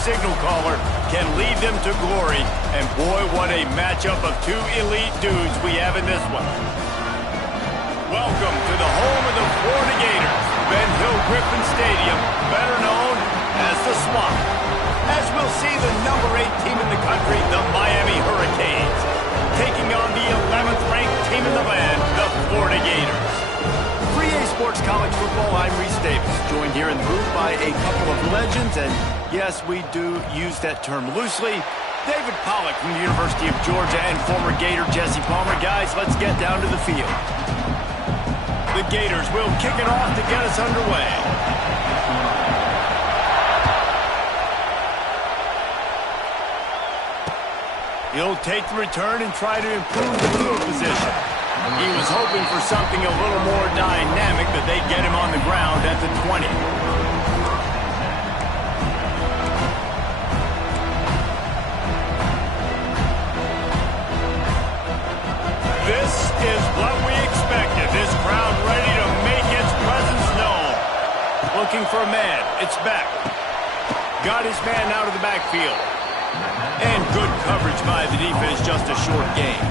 signal caller can lead them to glory. And boy, what a matchup of two elite dudes we have in this one. Welcome to the home of the Florida Gators, Ben Hill Griffin Stadium, better known as the Swamp. As we'll see the number 8 team in the country, the Miami Hurricanes, taking on the 11th ranked team in the land, the Florida Gators. 3A Sports College Football, I'm Reese Davis, joined here in the booth by a couple of legends, and yes, we do use that term loosely. David Pollack from the University of Georgia and former Gator Jesse Palmer. Guys, let's get down to the field. The Gators will kick it off to get us underway. He'll take the return and try to improve the field position. He was hoping for something a little more dynamic, but they get him on the ground at the 20. This is what we expected. This crowd ready to make its presence known. Looking for a man. It's Beck. Got his man out of the backfield. And good coverage by the defense, just a short game.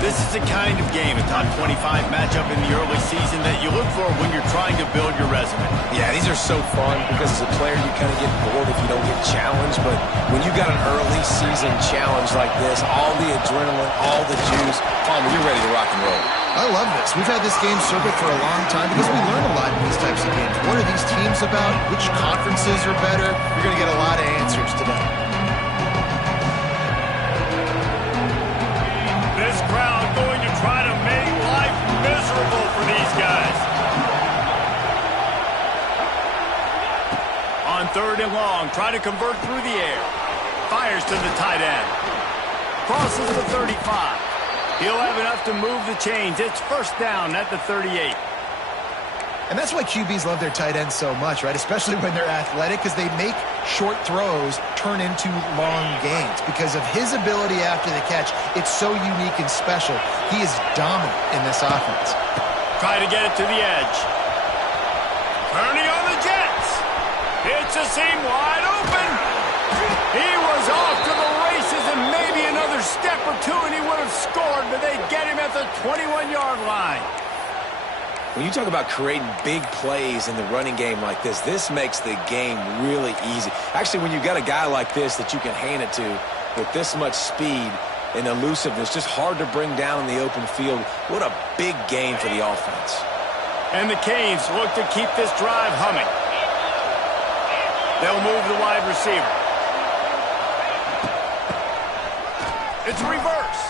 This is the kind of game, a top 25 matchup in the early season that you look for when you're trying to build your resume. Yeah, these are so fun because as a player you kind of get bored if you don't get challenged, but when you got an early season challenge like this, all the adrenaline, all the juice, Palmer, you're ready to rock and roll. I love this. We've had this game circled for a long time because we learn a lot in these types of games. What are these teams about? Which conferences are better? You're going to get a lot of answers today. This crowd going to try to make life miserable for these guys. On 3rd and long, try to convert through the air. Fires to the tight end. Crosses the 35. He'll have enough to move the chains. It's first down at the 38. And that's why QBs love their tight ends so much, right? Especially when they're athletic, because they make short throws turn into long gains. Because of his ability after the catch, it's so unique and special. He is dominant in this offense. Try to get it to the edge. Turning on the Jets. It's a seam wide open. He was off to the races and maybe another step or two and he would have scored, but they get him at the 21-yard line. When you talk about creating big plays in the running game like this makes the game really easy. Actually, when you've got a guy like this that you can hand it to with this much speed and elusiveness, just hard to bring down in the open field, what a big game for the offense. And the Canes look to keep this drive humming. They'll move the wide receiver. It's a reverse.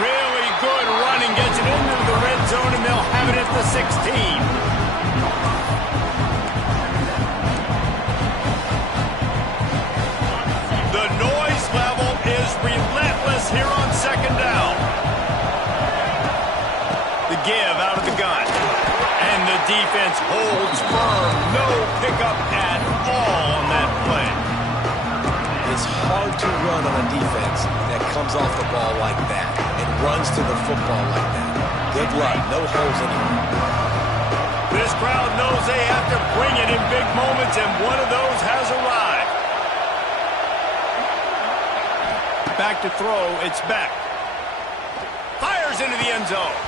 Really good running, gets it into the red zone, and they'll have it at the 16. The noise level is relentless here on 2nd down. The give out of the gun. And the defense holds firm. No pickup at all on that play. It's hard to run on a defense that comes off the ball like that and runs to the football like that. Good luck. No holes anywhere. This crowd knows they have to bring it in big moments, and one of those has arrived. Back to throw. It's Beck. Fires into the end zone.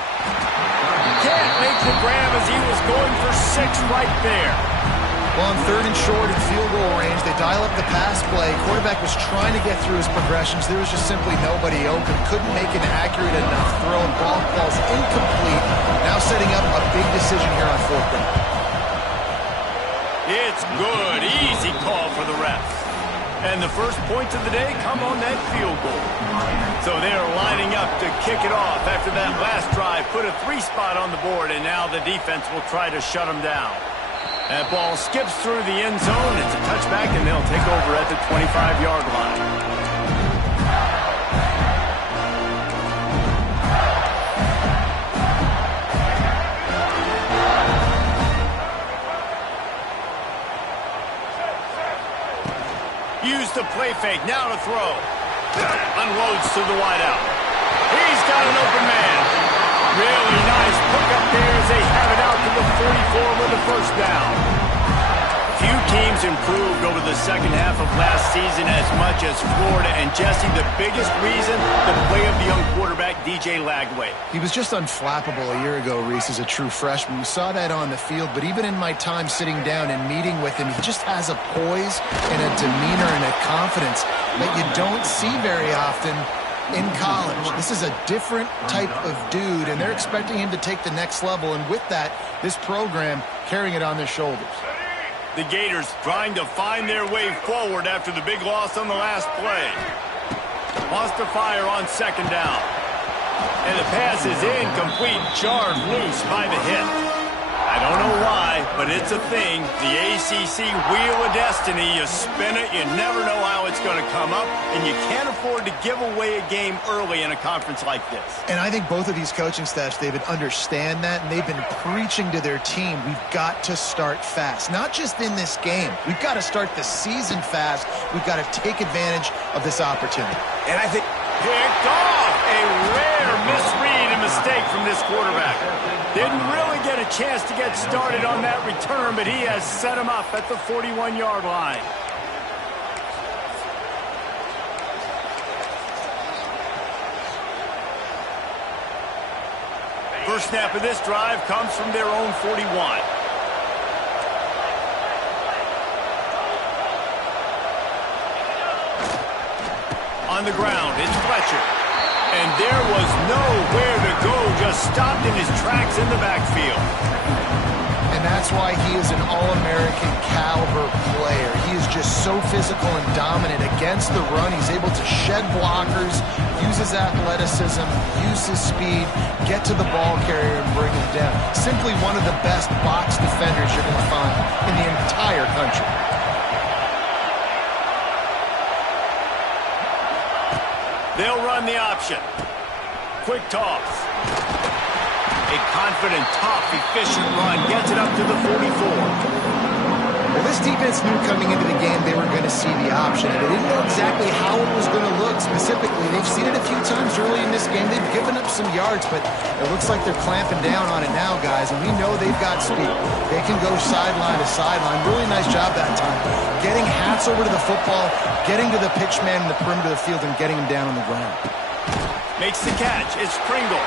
Can't make the grab as he was going for 6 right there. Well, on 3rd and short in field goal range, they dial up the pass play. Quarterback was trying to get through his progressions. There was just simply nobody open. Couldn't make an accurate enough throw, and ball falls incomplete. Now setting up a big decision here on 4th down. It's good. Easy call for the refs. And the first points of the day come on that field goal. So they are lining up to kick it off after that last drive. Put a 3 spot on the board, and now the defense will try to shut them down. That ball skips through the end zone. It's a touchback, and they'll take over at the 25-yard line. Use the play fake. Now to throw. Unloads to the wideout. He's got an open man. Really nice pickup there as they have it out to the 44 with the first down. Few teams improved over the second half of last season as much as Florida. And, Jesse, the biggest reason, the play of the young quarterback, DJ Lagway. He was just unflappable a year ago, Reese, as a true freshman. We saw that on the field, but even in my time sitting down and meeting with him, he just has a poise and a demeanor and a confidence that you don't see very often in college. This is a different type of dude, and they're expecting him to take the next level, and with that, this program carrying it on their shoulders. The Gators trying to find their way forward after the big loss on the last play. Wants to fire on second down. And the pass is incomplete, jarred loose by the hit. I don't know why, but it's a thing. The ACC Wheel of Destiny, you spin it, you never know how it's going to come up, and you can't afford to give away a game early in a conference like this. And I think both of these coaching staffs, David, understand that, and they've been preaching to their team, we've got to start fast. Not just in this game. We've got to start the season fast. We've got to take advantage of this opportunity. And I think picked off. A rare misread and mistake from this quarterback. Didn't really get a chance to get started on that return, but he has set him up at the 41-yard line. First snap of this drive comes from their own 41. On the ground, it's Fletcher. And there was nowhere to go, just stopped in his tracks in the backfield. And that's why he is an All-American caliber player. He is just so physical and dominant against the run. He's able to shed blockers, use his athleticism, use his speed, get to the ball carrier and bring him down. Simply one of the best box defenders you're going to find in the entire country. They'll run the option. Quick toss. A confident, tough, efficient run. Gets it up to the 44. Well, this defense knew coming into the game they were going to see the option. And they didn't know exactly how it was going to look specifically. They've seen it a few times early in this game. They've given up some yards, but it looks like they're clamping down on it now, guys. And we know they've got speed. They can go sideline to sideline. Really nice job that time. Getting hats over to the football, getting to the pitch man in the perimeter of the field, and getting him down on the ground. Makes the catch. It's Pringle.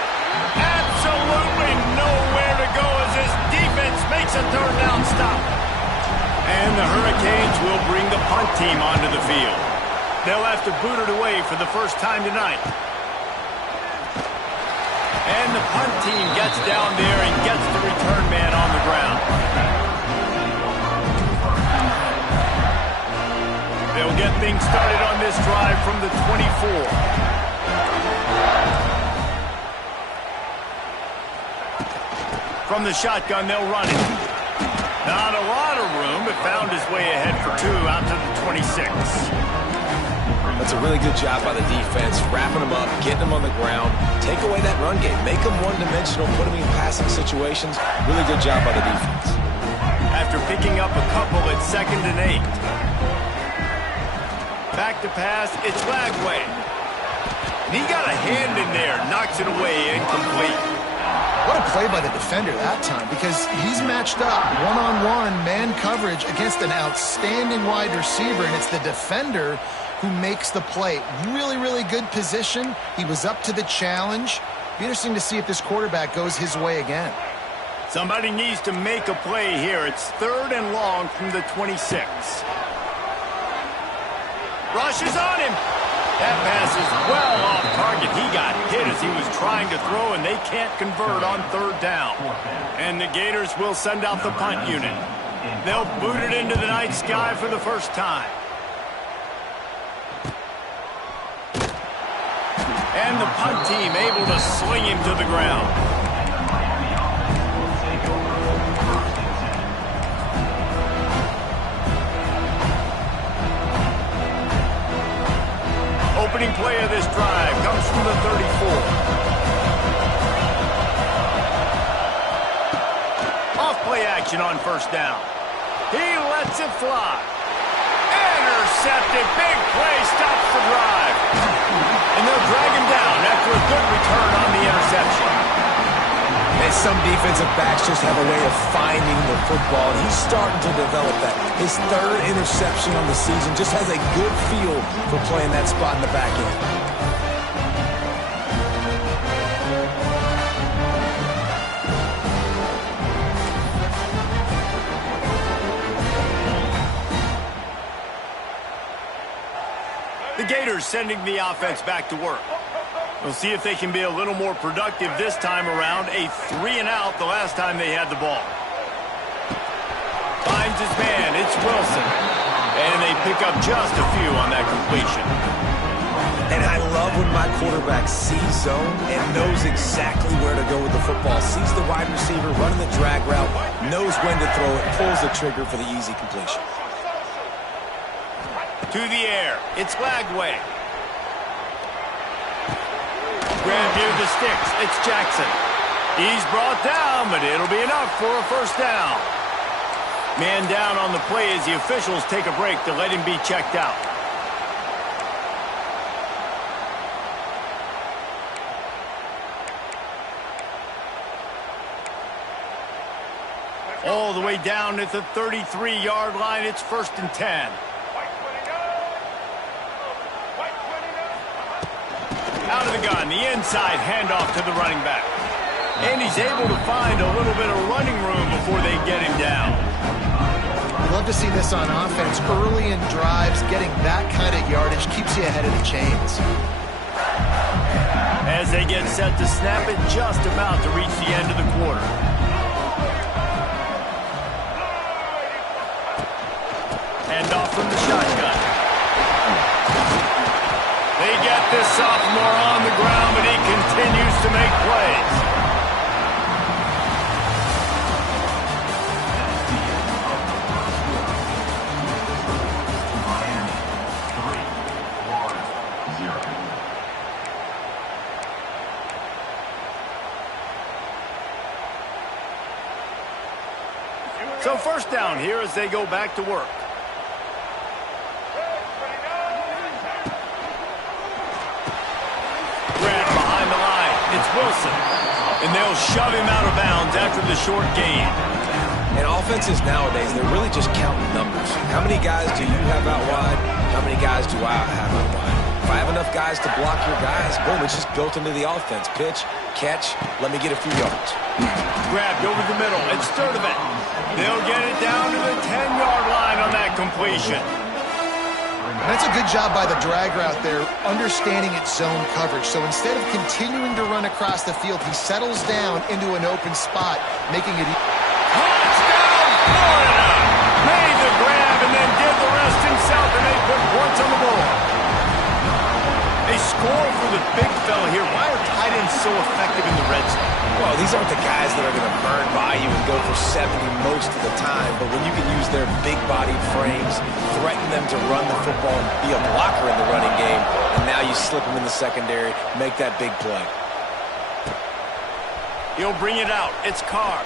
Absolutely nowhere to go as this defense makes a third down stop. And the Hurricanes will bring the punt team onto the field. They'll have to boot it away for the first time tonight. And the punt team gets down there and gets the return man on the ground. They'll get things started on this drive from the 24. From the shotgun, they'll run it. Not a lot of room, but found his way ahead for two out to the 26. That's a really good job by the defense, wrapping them up, getting them on the ground, take away that run game, make them one-dimensional, put them in passing situations. Really good job by the defense. After picking up a couple at 2nd and 8. Back to pass, it's Lagway. And he got a hand in there, knocks it away, incomplete. What a play by the defender that time, because he's matched up one-on-one man coverage against an outstanding wide receiver, and it's the defender who makes the play. Really, really good position. He was up to the challenge. Be interesting to see if this quarterback goes his way again. Somebody needs to make a play here. It's 3rd and long from the 26. Rushes on him. That pass is well off target. He got hit as he was trying to throw, and they can't convert on 3rd down. And the Gators will send out the punt unit. They'll boot it into the night sky for the first time. And the punt team able to sling him to the ground. Opening play of this drive comes from the 34. Off play action on 1st down. He lets it fly. Intercepted. Big play stops the drive. And they'll drag him down after a good return on the interception. And some defensive backs just have a way of finding the football, and he's starting to develop that. His third interception on the season just has a good feel for playing that spot in the back end. The Gators sending the offense back to work. We'll see if they can be a little more productive this time around. A 3-and-out the last time they had the ball. Finds his man. It's Wilson. And they pick up just a few on that completion. And I love when my quarterback sees zone and knows exactly where to go with the football. Sees the wide receiver running the drag route, knows when to throw it, pulls the trigger for the easy completion. To the air. It's Lagway. Grab near the sticks. It's Jackson. He's brought down, but it'll be enough for a first down. Man down on the play as the officials take a break to let him be checked out. All the way down at the 33-yard line. It's 1st and 10. Out of the gun, the inside handoff to the running back. And he's able to find a little bit of running room before they get him down. I'd love to see this on offense. Early in drives, getting that kind of yardage keeps you ahead of the chains. As they get set to snap it, just about to reach the end of the quarter. Handoff from the shotgun. They get this sophomore on the ground, but he continues to make plays. So first down here as they go back to work. It's Wilson, and they'll shove him out of bounds after the short gain. And offenses nowadays, they're really just counting numbers. How many guys do you have out wide? How many guys do I have out wide? If I have enough guys to block your guys, boom, it's just built into the offense. Pitch, catch, let me get a few yards. Grabbed over the middle. It's Sturdivant. They'll get it down to the 10-yard line on that completion. That's a good job by the drag route there, understanding its zone coverage. So instead of continuing to run across the field, he settles down into an open spot, making it... Touchdown, Florida! Made the grab and then did the rest himself, and they put points on the board. They score for the big fella here. Why are tight ends so effective in the red zone? Well, these aren't the guys that are going to burn by you and go for 70 most of the time, but when you can use their big-bodied frames, threaten them to run the football and be a blocker in the running game, and now you slip them in the secondary, make that big play. He'll bring it out. It's Carr.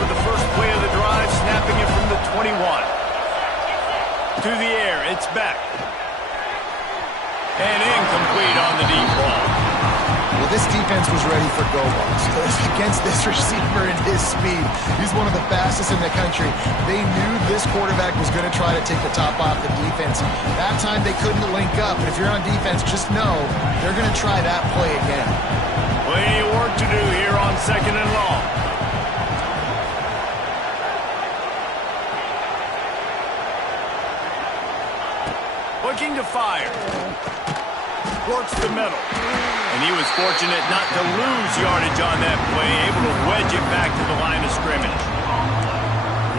For the first play of the drive, snapping it from the 21. To the air, it's back. And incomplete on the deep ball. Well, this defense was ready for go balls. Against this receiver and his speed, he's one of the fastest in the country. They knew this quarterback was going to try to take the top off the defense. That time they couldn't link up, but if you're on defense, just know they're going to try that play again. Plenty of work to do here on 2nd and long. Looking to fire. Works the middle. And he was fortunate not to lose yardage on that play, able to wedge it back to the line of scrimmage.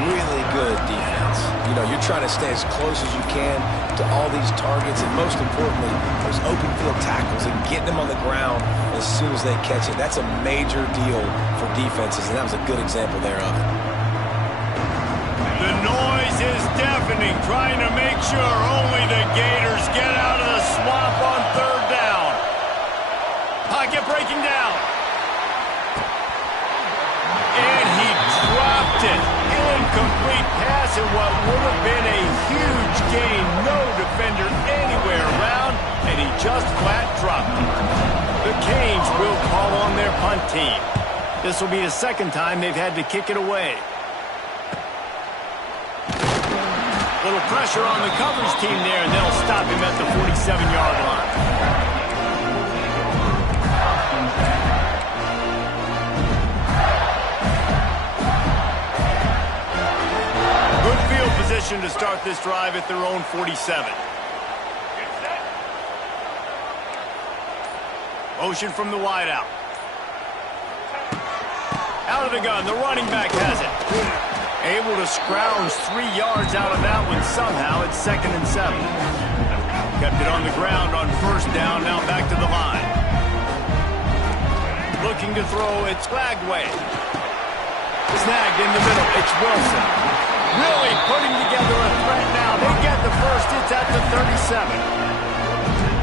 Really good defense. You know, you're trying to stay as close as you can to all these targets, and most importantly, those open field tackles and getting them on the ground as soon as they catch it. That's a major deal for defenses, and that was a good example there of it. The noise is deafening, trying to make sure only the Gators get out of the swamp on 3rd down. Puck pocket breaking down. And he dropped it. Incomplete pass in what would have been a huge gain. No defender anywhere around, and he just flat dropped it. The Canes will call on their punt team. This will be the second time they've had to kick it away. Little pressure on the coverage team there, and they'll stop him at the 47-yard line. Good field position to start this drive at their own 47. Motion from the wideout. Out of the gun, the running back has it. Able to scrounge 3 yards out of that one somehow. It's 2nd and 7. Kept it on the ground on first down, now back to the line. Looking to throw, it's Lagway. Snagged in the middle, it's Wilson. Really putting together a threat now. They get the first, it's at the 37.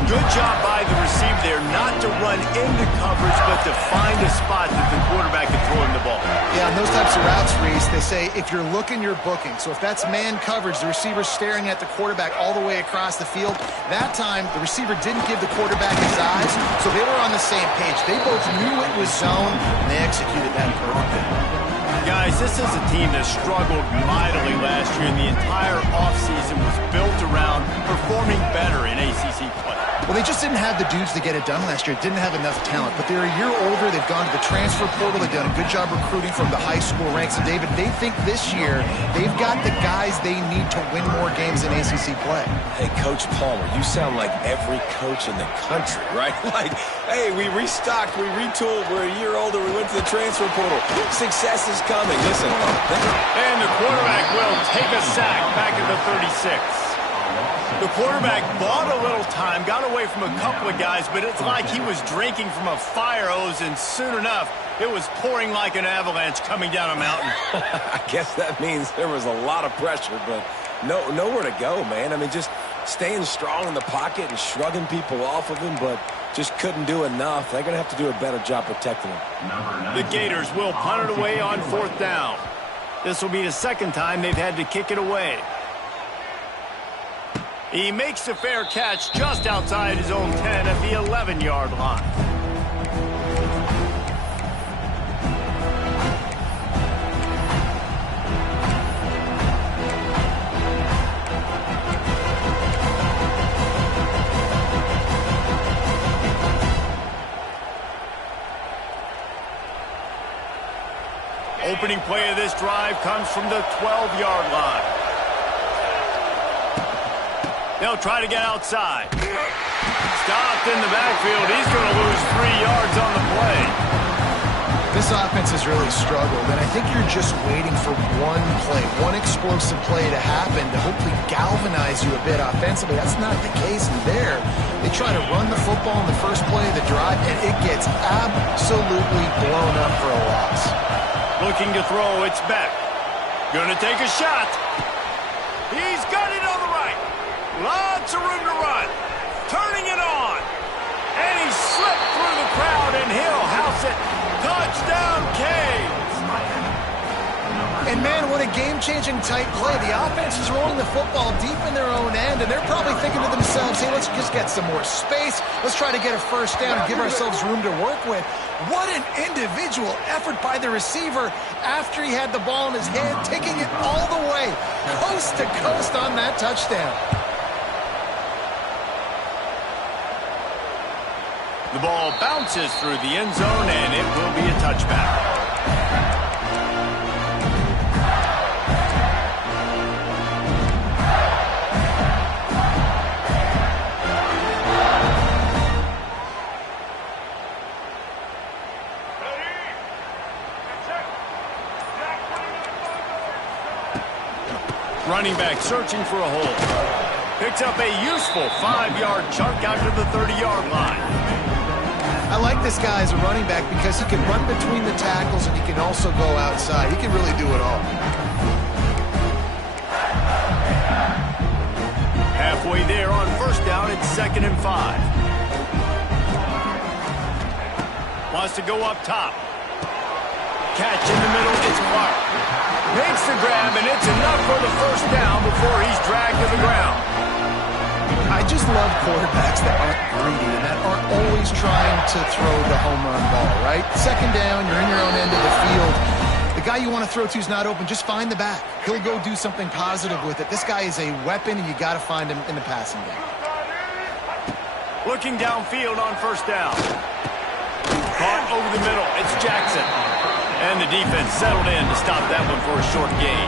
Good job by the receiver there, not to run into coverage, but to find a spot that the quarterback can throw him the ball. Yeah, on those types of routes, Reese, they say if you're looking, you're booking. So if that's man coverage, the receiver's staring at the quarterback all the way across the field. That time, the receiver didn't give the quarterback his eyes, so they were on the same page. They both knew it was zone, and they executed that perfectly. Guys, this is a team that struggled mightily last year, and the entire offseason was built around performing better in ACC play. Well, they just didn't have the dudes to get it done last year. Didn't have enough talent, but they're a year older. They've gone to the transfer portal. They've done a good job recruiting from the high school ranks. And, David, they think this year they've got the guys they need to win more games in ACC play. Hey, Coach Palmer, you sound like every coach in the country, right? Like, hey, we restocked, we retooled, we're a year older, we went to the transfer portal. Success is coming. Listen. And the quarterback will take a sack back at the 36. The quarterback bought a little time, got away from a couple of guys, but it's like he was drinking from a fire hose, and soon enough, it was pouring like an avalanche coming down a mountain. I guess that means there was a lot of pressure, but nowhere to go, man. I mean, just staying strong in the pocket and shrugging people off of him, but just couldn't do enough. They're going to have to do a better job protecting him. The Gators will punt it away on 4th down. This will be the second time they've had to kick it away. He makes a fair catch just outside his own 10 at the 11-yard line. Opening play of this drive comes from the 12-yard line. They'll try to get outside. Stopped in the backfield. He's going to lose 3 yards on the play. This offense has really struggled, and I think you're just waiting for one play, one explosive play to happen to hopefully galvanize you a bit offensively. That's not the case there. They try to run the football in the first play of the drive, and it gets absolutely blown up for a loss. Looking to throw, it's Beck. Going to take a shot. He's got it on the right. Lots of room to run. Turning it on. And he slipped through the crowd, and he'll house it. Touchdown, Canes. And, man, what a game-changing tight play. The offense is rolling the football deep in their own end, and they're probably thinking to themselves, hey, let's just get some more space. Let's try to get a first down and give ourselves room to work with. What an individual effort by the receiver after he had the ball in his hand, taking it all the way, coast to coast on that touchdown. The ball bounces through the end zone, and it will be a touchback. Running back searching for a hole. Picks up a useful 5-yard chunk out to the 30-yard line. I like this guy as a running back because he can run between the tackles and he can also go outside. He can really do it all. Halfway there on first down, it's 2nd and 5. Wants to go up top. Catch in the middle. It's Clark. Makes the grab, and it's enough for the first down before he's dragged to the ground. I just love quarterbacks that aren't greedy and that aren't always trying to throw the home run ball, right? Second down, you're in your own end of the field. The guy you want to throw to is not open. Just find the back. He'll go do something positive with it. This guy is a weapon, and you got to find him in the passing game. Looking downfield on first down. Caught over the middle. It's Jackson. And the defense settled in to stop that one for a short gain.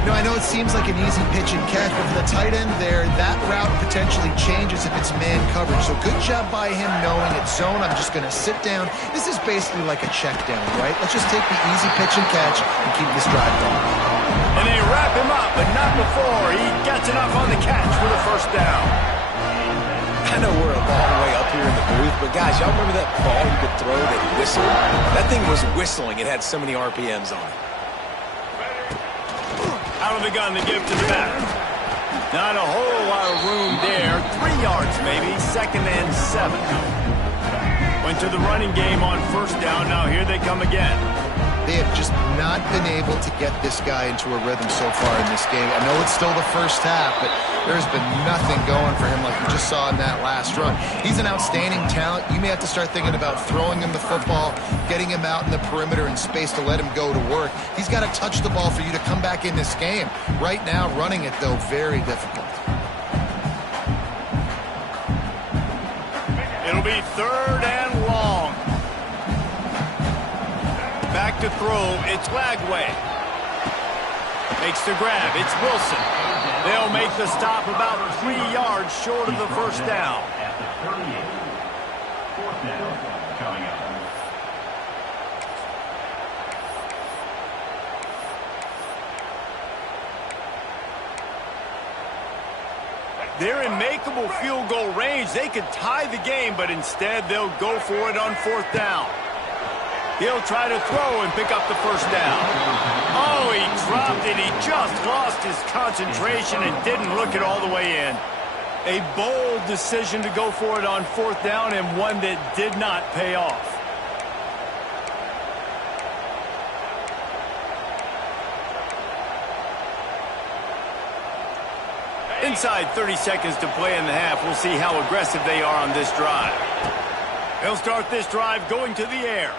You know, I know it seems like an easy pitch and catch, but for the tight end there, that route potentially changes if it's man coverage. So good job by him knowing it's zone. I'm just going to sit down. This is basically like a check down, right? Let's just take the easy pitch and catch and keep this drive going. And they wrap him up, but not before he gets enough on the catch for the first down. I know we're a long way up here in the booth, but guys, y'all remember that ball you could throw that whistled? That thing was whistling. It had so many RPMs on it. Out of the gun to give to the back. Not a whole lot of room there. 3 yards maybe, 2nd and 7. Went to the running game on first down. Now here they come again. They have just not been able to get this guy into a rhythm so far in this game. I know it's still the first half, but there's been nothing going for him like we just saw in that last run. He's an outstanding talent. You may have to start thinking about throwing him the football, getting him out in the perimeter in space to let him go to work. He's got to touch the ball for you to come back in this game. Right now, running it, though, very difficult. It'll be 3rd and long. Back to throw, it's Lagway. Makes the grab, it's Wilson. They'll make the stop about 3 yards short of the first down. At the 38. 4th down coming up. They're in makeable field goal range. They could tie the game, but instead they'll go for it on 4th down. He'll try to throw and pick up the first down. Oh, he dropped it. He just lost his concentration and didn't look it all the way in. A bold decision to go for it on 4th down and one that did not pay off. Inside 30 seconds to play in the half. We'll see how aggressive they are on this drive. They'll start this drive going to the air.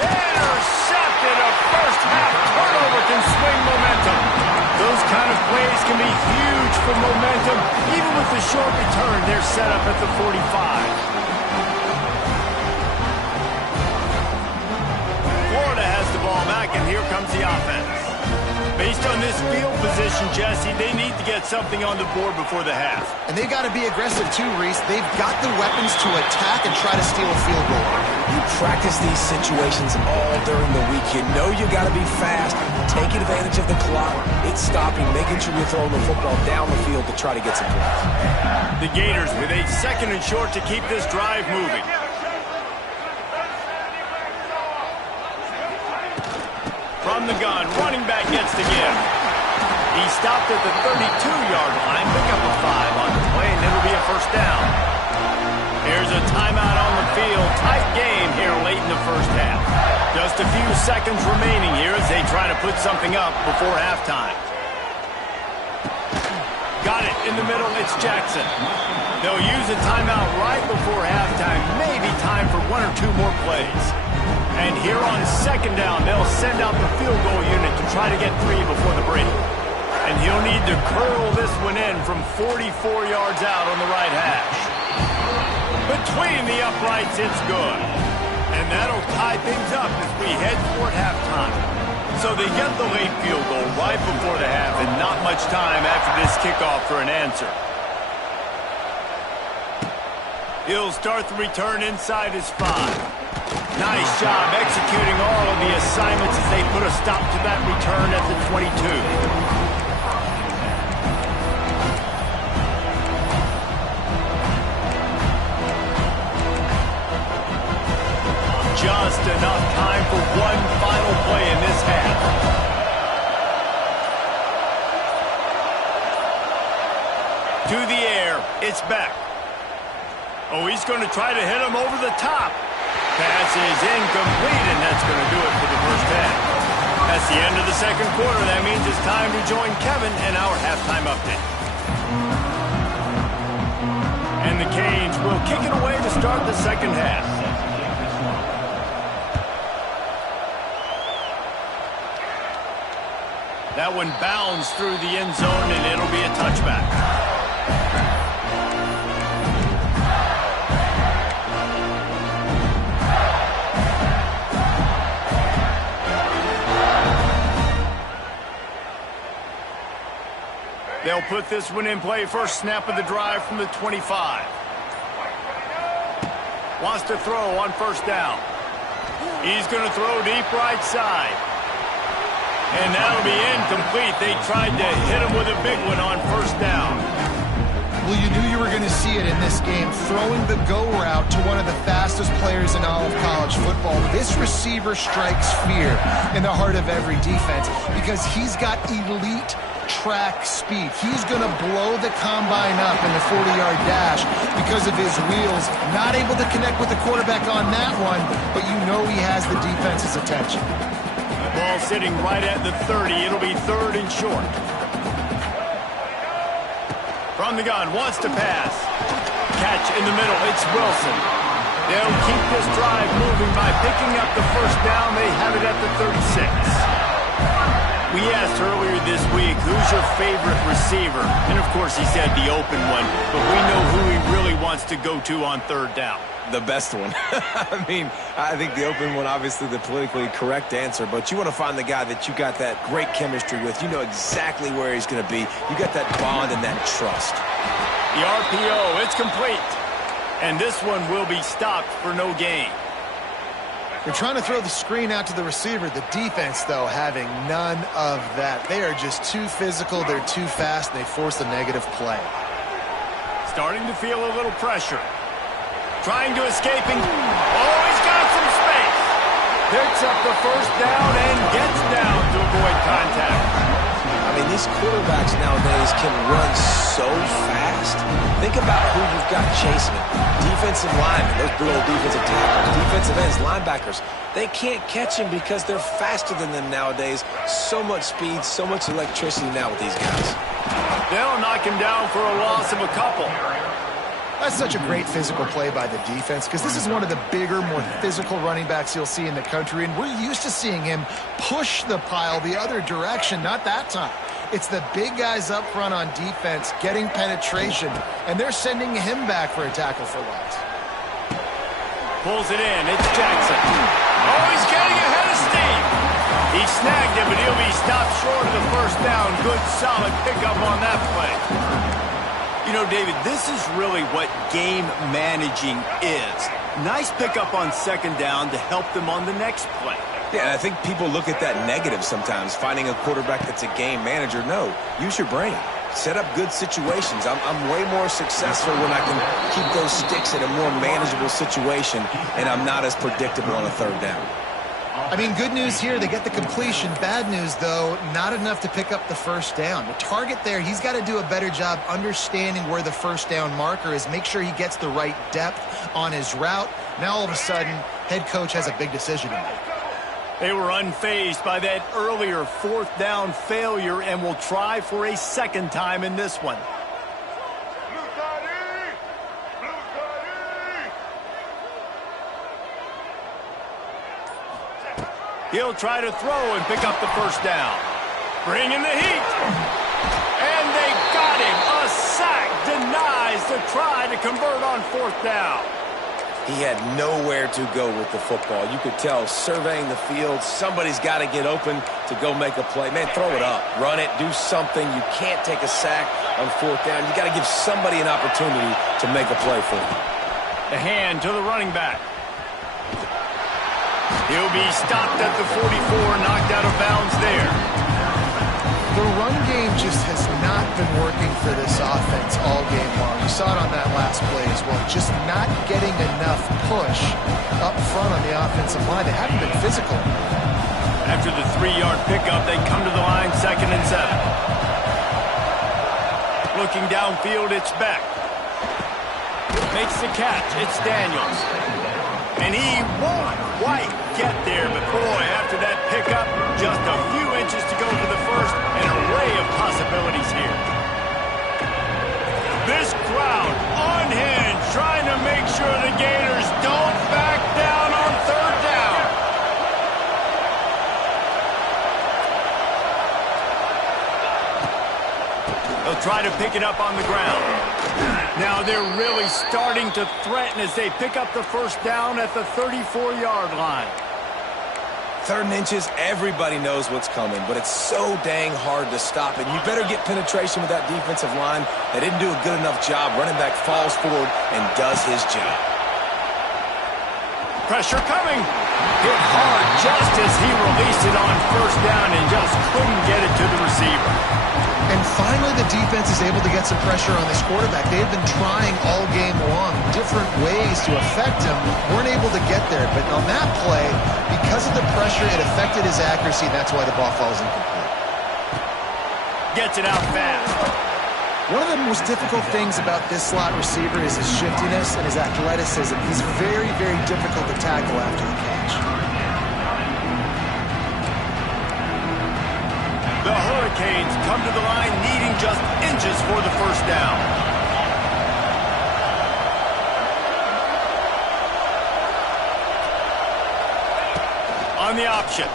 Intercepted. A first half turnover can swing momentum. Those kind of plays can be huge for momentum. Even with the short return, they're set up at the 45. Florida has the ball back, and here comes the offense. Based on this field position, Jesse, they need to get something on the board before the half. And they've got to be aggressive too, Reese. They've got the weapons to attack and try to steal a field goal. You practice these situations all during the week. You know you got to be fast, taking advantage of the clock. It's stopping, making sure you're throwing the football down the field to try to get some points. The Gators with a 2nd and short to keep this drive moving. From the gun, running back gets the give. He stopped at the 32-yard line, pick up a 5 on the play, and it'll be a first down. Here's a timeout on the field. Tight game here late in the first half. Just a few seconds remaining here as they try to put something up before halftime. Got it in the middle, it's Jackson. They'll use a timeout right before halftime. Maybe time for 1 or 2 more plays. And here on 2nd down, they'll send out the field goal unit to try to get 3 before the break. And he'll need to curl this one in from 44 yards out on the right hash. Between the uprights, it's good. And that'll tie things up as we head toward halftime. So they get the late field goal right before the half, and not much time after this kickoff for an answer. He'll start the return inside his 5. Nice job executing all of the assignments as they put a stop to that return at the 22. Just enough time for one final play in this half. To the air, it's back. Oh, he's going to try to hit him over the top. pass is incomplete, and that's going to do it for the first half. That's the end of the second quarter. That means it's time to join Kevin in our halftime update. And the Canes will kick it away to start the second half. That one bounds through the end zone, and it'll be a touchback. They'll put this one in play. First snap of the drive from the 25. Wants to throw on first down. He's going to throw deep right side. And that'll be incomplete. They tried to hit him with a big one on first down. Well, you knew you were going to see it in this game. Throwing the go route to one of the fastest players in all of college football. This receiver strikes fear in the heart of every defense because he's got elite track speed. He's going to blow the combine up in the 40-yard dash because of his wheels. Not able to connect with the quarterback on that one, but you know he has the defense's attention. Ball sitting right at the 30. It'll be third and short. From the gun, wants to pass. Catch in the middle. It's Wilson. They'll keep this drive moving by picking up the first down. They have it at the 36. We asked earlier this week, who's your favorite receiver? And, of course, he said the open one. But we know who he really wants to go to on third down. The best one. I mean, I think the open one, obviously the politically correct answer, but you want to find the guy that you got that great chemistry with. You know exactly where he's going to be. You got that bond and that trust. The RPO, it's complete. And this one will be stopped for no gain. They're trying to throw the screen out to the receiver. The defense, though, having none of that. They are just too physical. They're too fast, and they force a negative play. Starting to feel a little pressure. Trying to escaping. Oh, he's got some space. Picks up the first down and gets down to avoid contact. I mean, these quarterbacks nowadays can run so fast. Think about who you've got chasing it. Defensive linemen, those big old defensive tackles, defensive ends, linebackers. They can't catch him because they're faster than them nowadays. So much speed, so much electricity now with these guys. They'll knock him down for a loss of a couple. That's such a great physical play by the defense because this is one of the bigger, more physical running backs you'll see in the country, and we're used to seeing him push the pile the other direction. Not that time. It's the big guys up front on defense getting penetration, and they're sending him back for a tackle for loss. Pulls it in. It's Jackson. Oh, he's getting ahead of steam. He snagged it, but he'll be stopped short of the first down. Good, solid pickup on that play. You know, David, this is really what game managing is. Nice pickup on second down to help them on the next play. Yeah, and I think people look at that negative sometimes, finding a quarterback that's a game manager. No, use your brain. Set up good situations. I'm way more successful when I can keep those sticks in a more manageable situation, and I'm not as predictable on a third down. I mean, good news here, they get the completion. Bad news, though, not enough to pick up the first down. The target there, he's got to do a better job understanding where the first down marker is, make sure he gets the right depth on his route. Now, all of a sudden, head coach has a big decision to make. They were unfazed by that earlier fourth down failure and will try for a second time in this one. He'll try to throw and pick up the first down. Bring in the heat. And they got him. A sack denies the try to convert on fourth down. He had nowhere to go with the football. You could tell, surveying the field, somebody's got to get open to go make a play. Man, throw it up. Run it. Do something. You can't take a sack on fourth down. You got to give somebody an opportunity to make a play for you. The hand to the running back. He'll be stopped at the 44, knocked out of bounds there. The run game just has not been working for this offense all game long. You saw it on that last play as well. Just not getting enough push up front on the offensive line. They haven't been physical. After the 3-yard pickup, they come to the line, 2nd and 7. Looking downfield, it's Beck. Makes the catch. It's Daniels. And he won't quite get there, but boy, after that pickup, just a few inches to go for the first. An array of possibilities here. This crowd unhinged, trying to make sure the Gators don't back down on third down. They'll try to pick it up on the ground. Now they're really starting to threaten as they pick up the first down at the 34-yard line. 3rd and inches, everybody knows what's coming, but it's so dang hard to stop it. You better get penetration with that defensive line. They didn't do a good enough job. Running back falls forward and does his job. Pressure coming. Hit hard just as he released it on first down and just couldn't get it to the receiver. And finally, the defense is able to get some pressure on this quarterback. They had been trying all game long different ways to affect him. Weren't able to get there. But on that play, because of the pressure, it affected his accuracy. That's why the ball falls incomplete. Gets it out fast. One of the most difficult things about this slot receiver is his shiftiness and his athleticism. He's very, very difficult to tackle after the catch. The Hurricanes come to the line needing just inches for the first down. On the option.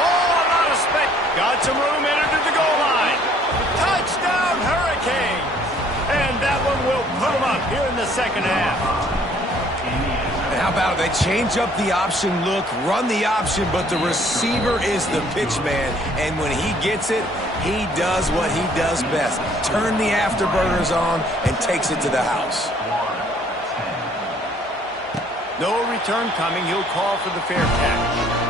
Oh, a lot of space. Got some room, entered to the goal line. Touchdown, Hurricanes. And that one will put them up here in the second half. And how about it? They change up the option look, run the option, but the receiver is the pitch man. And when he gets it, he does what he does best. Turn the afterburners on and takes it to the house. No return coming. He'll call for the fair catch.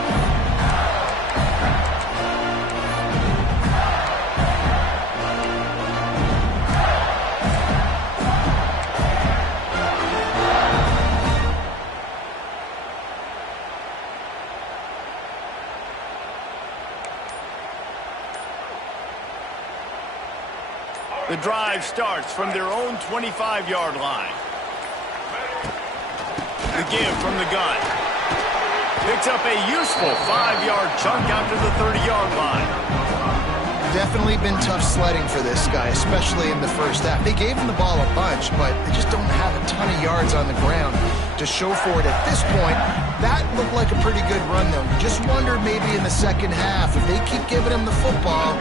The drive starts from their own 25-yard line. The give from the gun. Picks up a useful 5-yard chunk out to the 30-yard line. Definitely been tough sledding for this guy, especially in the first half. They gave him the ball a bunch, but they just don't have a ton of yards on the ground to show for it at this point. That looked like a pretty good run, though. You just wonder maybe in the second half, if they keep giving him the football,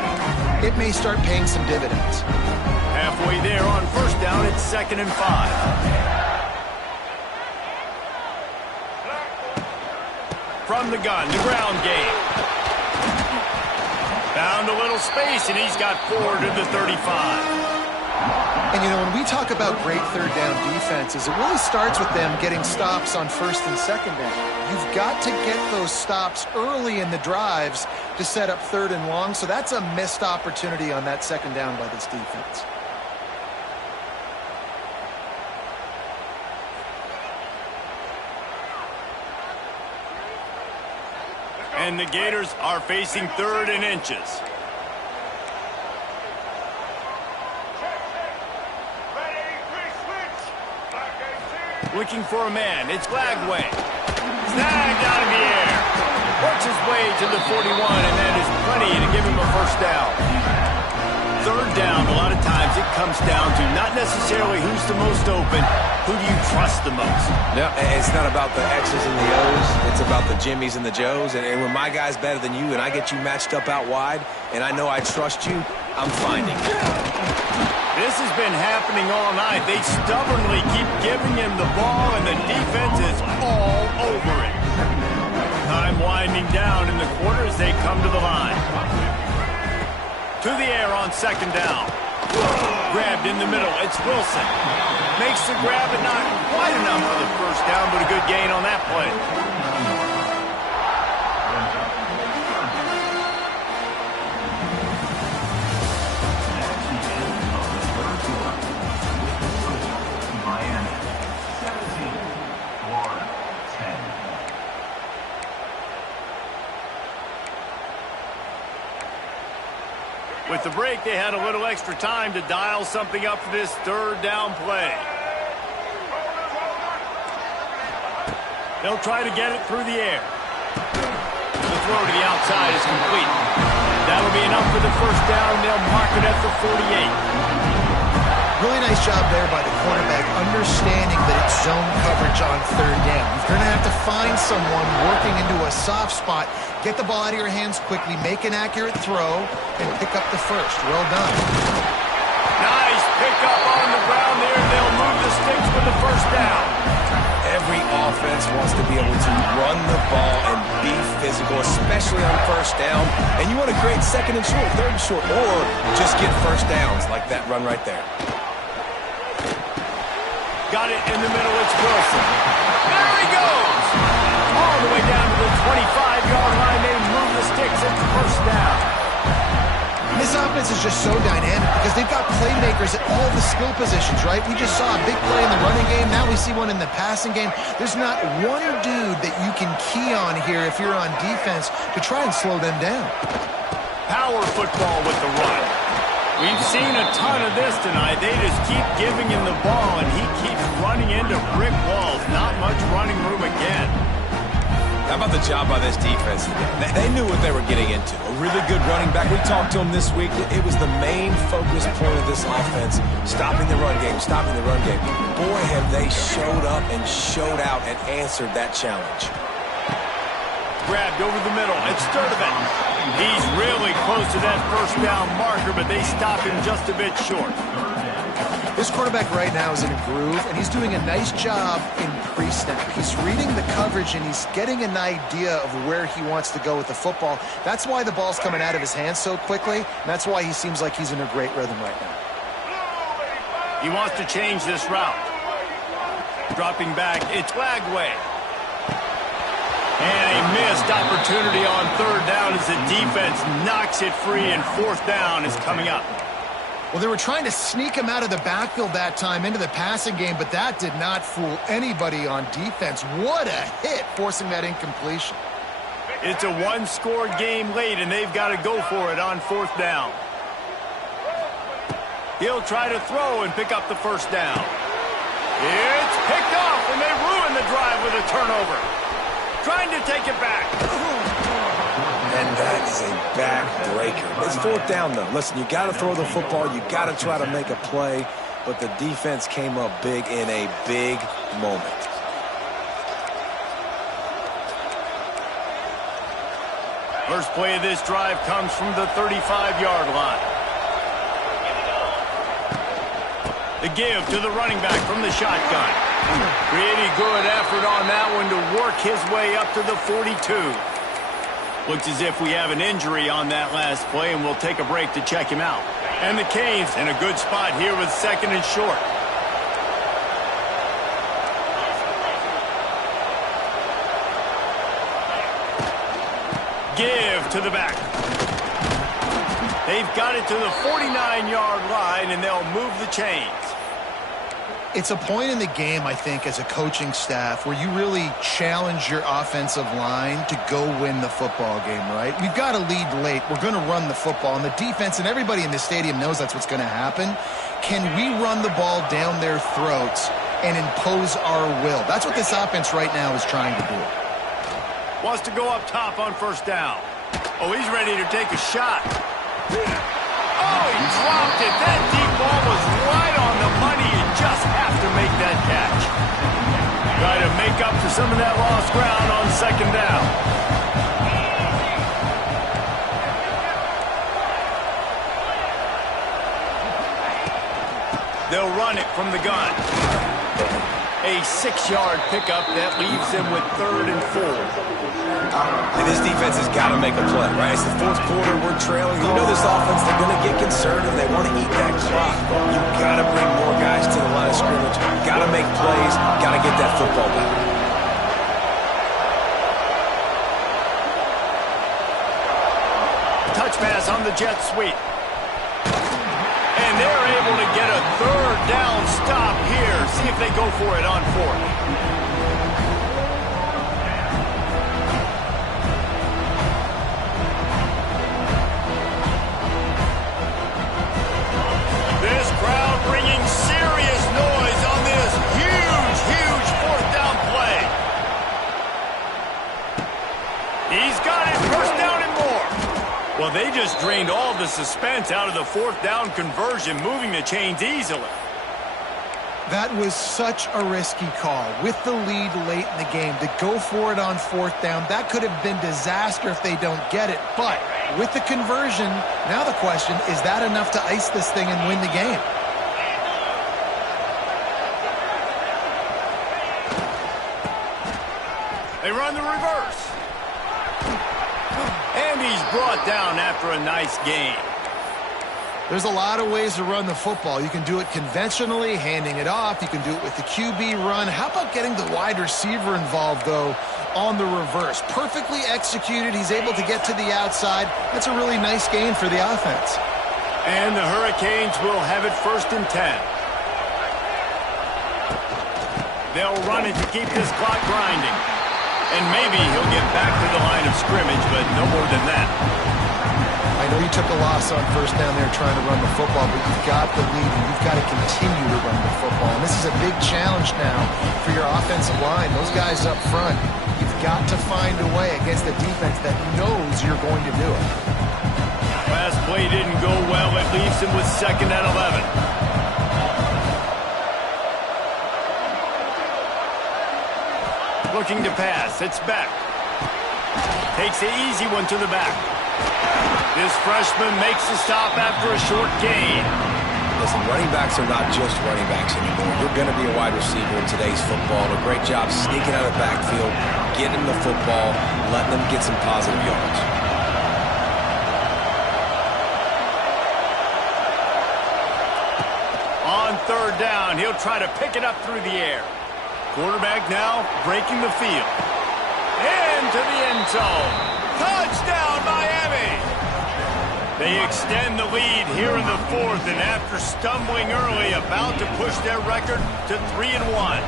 it may start paying some dividends. Halfway there on first down, it's 2nd and 5. From the gun, the ground game. Found a little space, and he's got 4 to the 35. And, you know, when we talk about great third down defenses, it really starts with them getting stops on first and second down. You've got to get those stops early in the drives to set up third and long, so that's a missed opportunity on that second down by this defense. And the Gators are facing 3rd and inches. Looking for a man. It's Flagway. Snagged out of the air. Works his way to the 41, and that is plenty to give him a first down. 3rd down, a lot of times it comes down to not necessarily who's the most open, who do you trust the most? No, it's not about the X's and the O's. It's about the Jimmies and the Joes. And when my guy's better than you and I get you matched up out wide and I know I trust you, I'm finding you. This has been happening all night. They stubbornly keep giving him the ball, and the defense is all over it. Time winding down in the quarter as they come to the line. To the air on 2nd down. Grabbed in the middle. It's Wilson. Makes the grab, but not quite enough for the first down, but a good gain on that play. With the break, they had a little extra time to dial something up for this 3rd down play. They'll try to get it through the air. The throw to the outside is complete. That'll be enough for the first down. They'll mark it at the 48. Really nice job there by the quarterback, understanding that it's zone coverage on third down. You're going to have to find someone working into a soft spot, get the ball out of your hands quickly, make an accurate throw, and pick up the first. Well done. Nice pickup on the ground there. They'll move the sticks for the first down. Every offense wants to be able to run the ball and be physical, especially on first down. And you want to create second and short, third and short, or just get first downs like that run right there. Got it in the middle. It's Wilson. There he goes. All the way down to the 25-yard line. They move the sticks. It's first down. This offense is just so dynamic because they've got playmakers at all the skill positions, right? We just saw a big play in the running game. Now we see one in the passing game. There's not one dude that you can key on here if you're on defense to try and slow them down. Power football with the run. We've seen a ton of this tonight. They just keep giving him the ball, and he keeps running into brick walls. Not much running room again. How about the job by this defense today? They knew what they were getting into. A really good running back. We talked to him this week. It was the main focus point of this offense, stopping the run game, stopping the run game. Boy, have they showed up and showed out and answered that challenge. Grabbed over the middle. It's Sturdivant. He's really close to that first down marker, but they stop him just a bit short. This quarterback right now is in a groove, and he's doing a nice job in pre-snap. He's reading the coverage, and he's getting an idea of where he wants to go with the football. That's why the ball's coming out of his hands so quickly, and that's why he seems like he's in a great rhythm right now. He wants to change this route. Dropping back, it's Lagway. And a missed opportunity on third down as the defense knocks it free, and fourth down is coming up. Well, they were trying to sneak him out of the backfield that time into the passing game, but that did not fool anybody on defense. What a hit, forcing that incompletion. It's a one-score game late, and they've got to go for it on fourth down. He'll try to throw and pick up the first down. It's picked off, and they ruin the drive with a turnover. Trying to take it back. And that is a back-breaker. It's fourth down, though. Listen, you got to throw the football. You got to try to make a play. But the defense came up big in a big moment. First play of this drive comes from the 35-yard line. The give to the running back from the shotgun. Pretty good effort on that one to work his way up to the 42. Looks as if we have an injury on that last play, and we'll take a break to check him out. And the Canes in a good spot here with second and short. Give to the back. They've got it to the 49-yard line, and they'll move the chains. It's a point in the game, I think, as a coaching staff where you really challenge your offensive line to go win the football game, right? We've got to lead late. We're going to run the football. And the defense and everybody in the stadium knows that's what's going to happen. Can we run the ball down their throats and impose our will? That's what this offense right now is trying to do. Wants to go up top on first down. Oh, he's ready to take a shot. Oh, he dropped it. That deep ball was right on the money. You just have to make that catch. Try to make up for some of that lost ground on second down. They'll run it from the gun. A 6-yard pickup that leaves them with 3rd and 4. And this defense has got to make a play, right? It's the fourth quarter. We're trailing. You know this offense, they're going to get conservative. They want to eat that clock. You've got to bring more guys to the line of scrimmage. Got to make plays. Got to get that football back. Touch pass on the jet sweep. And they're able to get a 3rd down stop here. See if they go for it on 4th. This crowd bringing serious noise on this huge, huge 4th down play. Well, they just drained all the suspense out of the fourth down conversion, moving the chains easily. That was such a risky call. With the lead late in the game, to go for it on fourth down, that could have been disaster if they don't get it. But with the conversion, now the question, is that enough to ice this thing and win the game? They run the reverse. And he's brought down after a nice gain. There's a lot of ways to run the football. You can do it conventionally, handing it off. You can do it with the QB run. How about getting the wide receiver involved, though, on the reverse? Perfectly executed. He's able to get to the outside. That's a really nice gain for the offense. And the Hurricanes will have it 1st and 10. They'll run it to keep this clock grinding. And maybe he'll get back to the line of scrimmage, but no more than that. I know you took a loss on first down there trying to run the football, but you've got the lead and you've got to continue to run the football. And this is a big challenge now for your offensive line. Those guys up front, you've got to find a way against a defense that knows you're going to do it. Last play didn't go well. It leaves him with 2nd and 11. Looking to pass. It's Beck. Takes the easy one to the back. This freshman makes the stop after a short gain. Listen, running backs are not just running backs anymore. You're going to be a wide receiver in today's football. And a great job sneaking out of the backfield, getting the football, letting them get some positive yards. On 3rd down, he'll try to pick it up through the air. Quarterback now breaking the field. Into the end zone. Touchdown, Miami! They extend the lead here in the 4th, and after stumbling early, about to push their record to 3-1.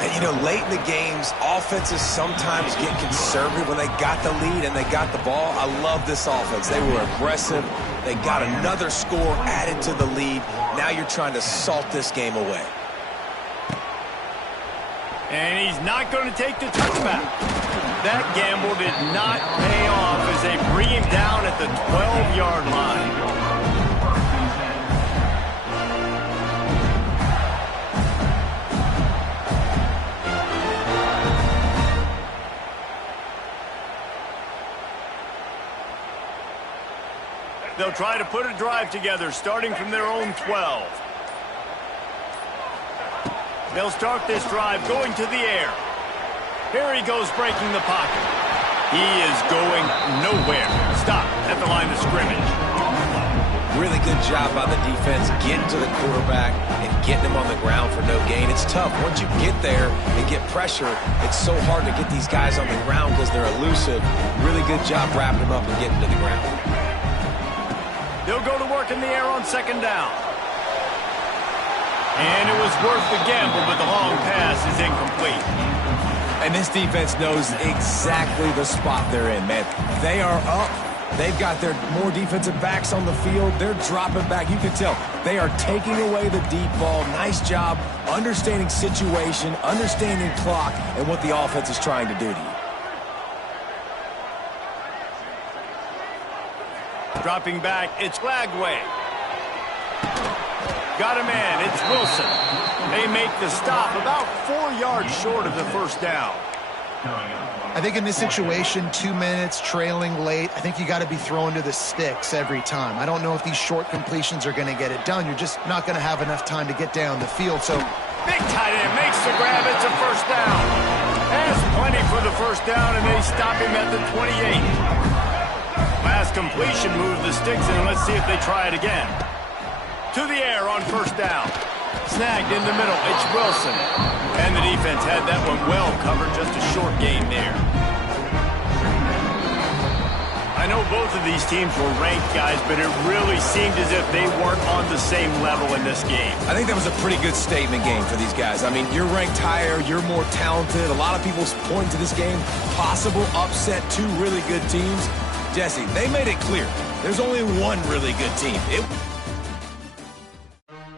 And, you know, late in the games, offenses sometimes get conservative when they got the lead and they got the ball. I love this offense. They were aggressive. They got another score added to the lead. Now you're trying to salt this game away. And he's not going to take the touchback. That gamble did not pay off as they bring him down at the 12-yard line. They'll try to put a drive together, starting from their own 12. They'll start this drive going to the air. Here he goes breaking the pocket. He is going nowhere. Stop at the line of scrimmage. Really good job by the defense getting to the quarterback and getting him on the ground for no gain. It's tough. Once you get there and get pressure, it's so hard to get these guys on the ground because they're elusive. Really good job wrapping them up and getting to the ground. They'll go to work in the air on 2nd down. And it was worth the gamble, but the long pass is incomplete. And this defense knows exactly the spot they're in, man. They are up. They've got their more defensive backs on the field. They're dropping back. You can tell they are taking away the deep ball. Nice job understanding situation, understanding clock, and what the offense is trying to do to you. Dropping back, it's Lagway. Got a man, it's Wilson. They make the stop about 4 yards short of the 1st down. I think in this situation, 2 minutes, trailing late, I think you got to be throwing to the sticks every time. I don't know if these short completions are going to get it done. You're just not going to have enough time to get down the field. So big tight end makes the grab. It's a 1st down. Has plenty for the 1st down, and they stop him at the 28. Last completion moved the sticks, and let's see if they try it again. To the air on 1st down. Snagged in the middle. It's Wilson. And the defense had that one well covered. Just a short gain there. I know both of these teams were ranked, guys, but it really seemed as if they weren't on the same level in this game. I think that was a pretty good statement game for these guys. I mean, you're ranked higher. You're more talented. A lot of people point to this game. Possible upset, 2 really good teams. Jesse, they made it clear. There's only one really good team.